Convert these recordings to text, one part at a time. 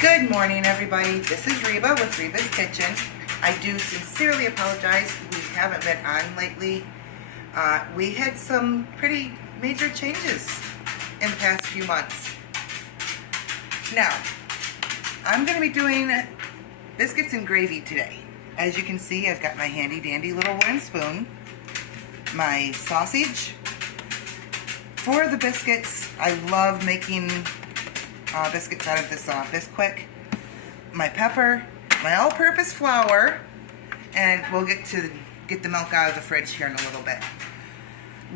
Good morning, everybody. This is Reba with Reba's Kitchen. I do sincerely apologize. We haven't been on lately. We had some pretty major changes in the past few months. Now, I'm going to be doing biscuits and gravy today. As you can see, I've got my handy dandy little wooden spoon, my sausage. For the biscuits, I love making biscuits out of this Bisquick, my pepper, my all-purpose flour, and we'll get the milk out of the fridge here in a little bit.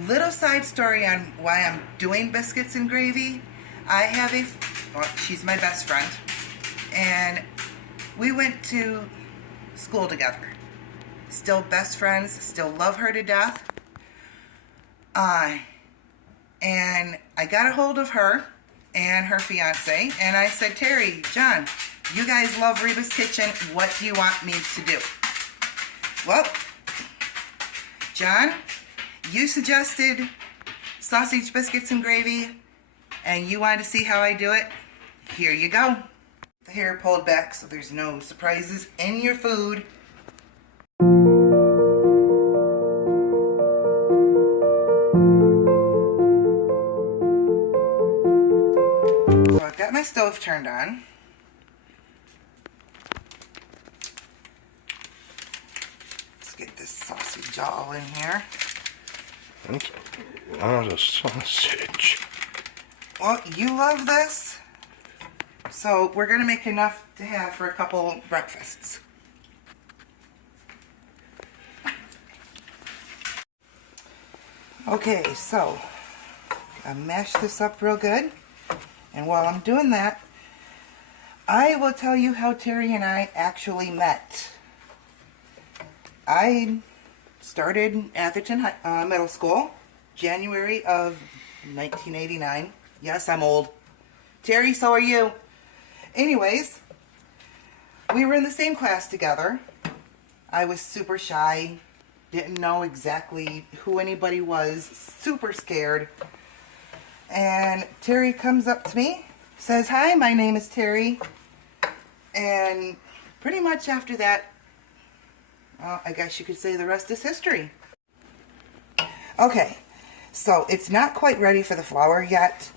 Little side story on why I'm doing biscuits and gravy. I have she's my best friend, and we went to school together. Still best friends, still love her to death. And I got a hold of her and her fiance, and I said, Terry, John, you guys love Reba's Kitchen. What do you want me to do? Well, John, you suggested sausage, biscuits, and gravy, and you wanted to see how I do it. Here you go. The hair pulled back so there's no surprises in your food. So I've got my stove turned on. Let's get this sausage all in here. That's a lot of sausage. Well, you love this, so we're going to make enough to have for a couple breakfasts. Okay, so I mash this up real good. And while I'm doing that, I will tell you how Terry and I actually met. I started Atherton Middle School, January of 1989. Yes, I'm old. Terry, so are you. Anyways, we were in the same class together. I was super shy, didn't know exactly who anybody was, super scared. And Terry comes up to me, says, hi, my name is Terry. And pretty much after that, I guess you could say the rest is history. Okay, so it's not quite ready for the flour yet,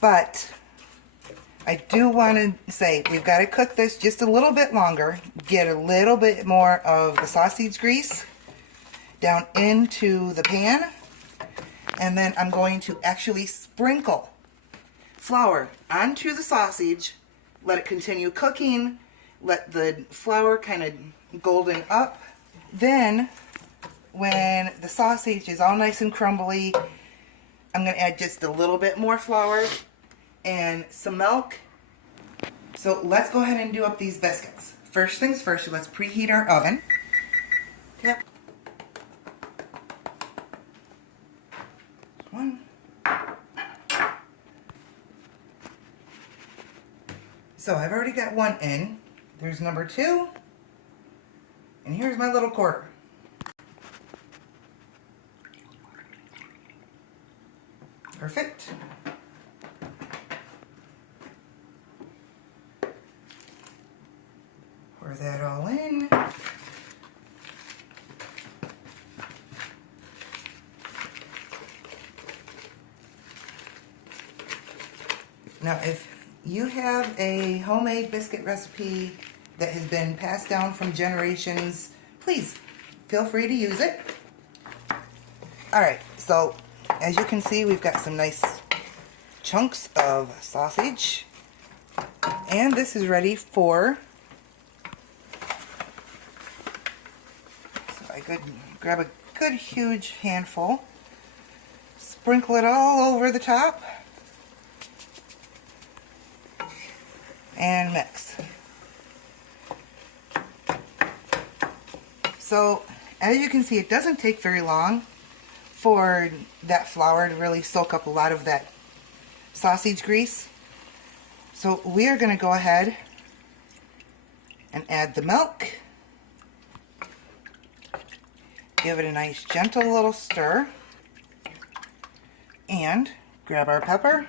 but I do want to say we've got to cook this just a little bit longer, get a little bit more of the sausage grease down into the pan. And then I'm going to actually sprinkle flour onto the sausage, let it continue cooking, let the flour kind of golden up. Then, when the sausage is all nice and crumbly, I'm going to add just a little bit more flour and some milk. So let's go ahead and do up these biscuits. First things first, let's preheat our oven. Yep. One. So I've already got one in. There's number two. And here's my little quarter. Perfect. Pour that all in. Now, if you have a homemade biscuit recipe that has been passed down from generations, please feel free to use it. Alright, so as you can see, we've got some nice chunks of sausage. And this is ready for... So I could grab a good huge handful, sprinkle it all over the top, and mix. So as you can see, it doesn't take very long for that flour to really soak up a lot of that sausage grease. So we are going to go ahead and add the milk. Give it a nice gentle little stir. And grab our pepper.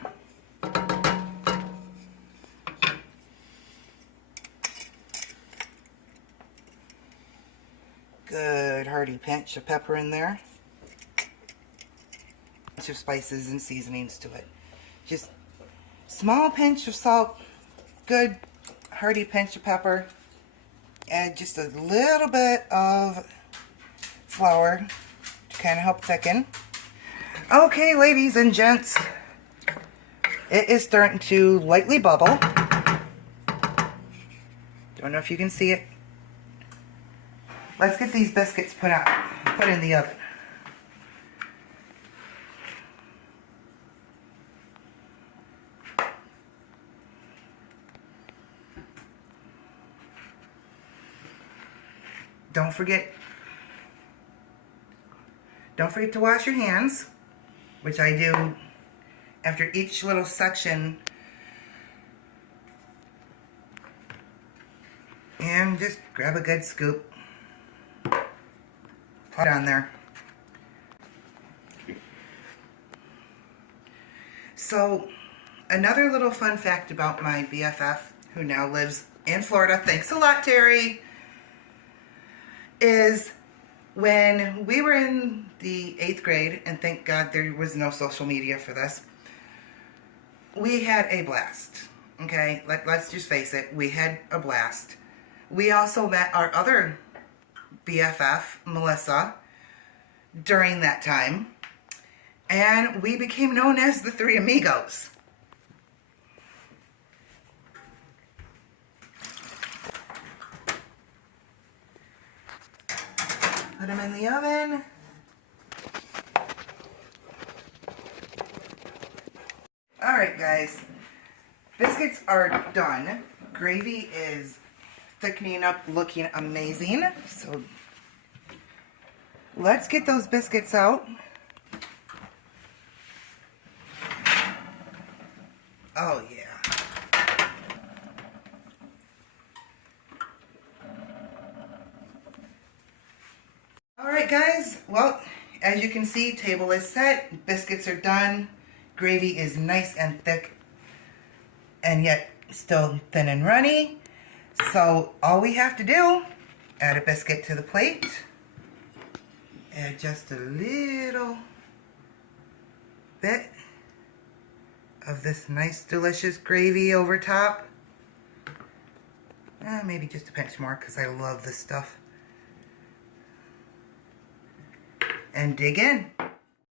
good hearty pinch of pepper in there. Bunch of spices and seasonings to it. Just small pinch of salt, good hearty pinch of pepper. Add just a little bit of flour to kind of help thicken. Okay, ladies and gents, it is starting to lightly bubble. Don't know if you can see it. Let's get these biscuits put in the oven. Don't forget to wash your hands, which I do after each little section. And just grab a good scoop. Put it on there. So, another little fun fact about my BFF, who now lives in Florida, thanks a lot, Terry, is when we were in the 8th grade, and thank God there was no social media for this, we had a blast. Okay, let's just face it, we had a blast. We also met our other BFF, Melissa, during that time, and we became known as the Three Amigos. Put them in the oven. Alright guys, biscuits are done. Gravy is thickening up, looking amazing. So let's get those biscuits out. Oh yeah. Alright guys, well, as you can see, table is set, biscuits are done, gravy is nice and thick, and yet still thin and runny. So all we have to do, add a biscuit to the plate, add just a little bit of this nice delicious gravy over top. Maybe just a pinch more because I love this stuff. And dig in.